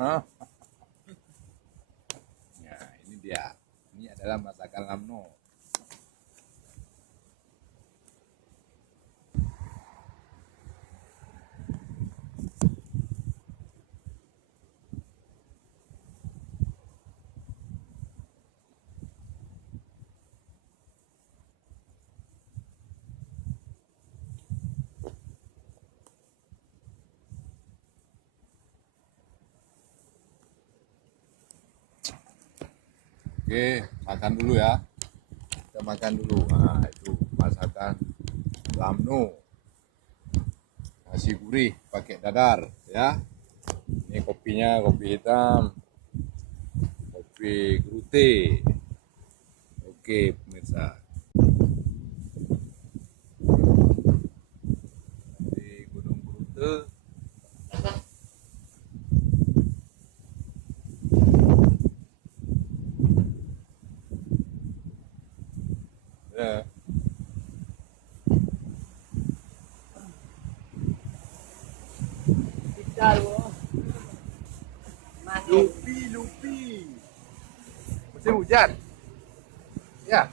Ah, nah, ini dia. Ini adalah masakan lamno. Oke, makan dulu ya. Kita makan dulu. Nah, itu masakan lamno. Nasi gurih pakai dadar ya. Ini kopinya kopi hitam, kopi grute. Oke, pemirsa. Di Gunung Grute. Ya. Lupi. Musim hujan. Ya.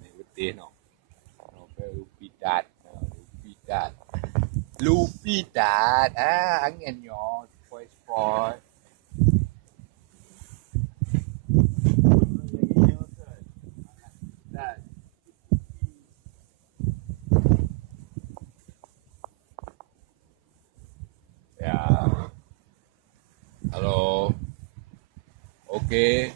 Ini putih no. Lupidat. Lupidat. Lupidat. Ah, angin yo. Spoi-spoi. Ya. Halo. Oke.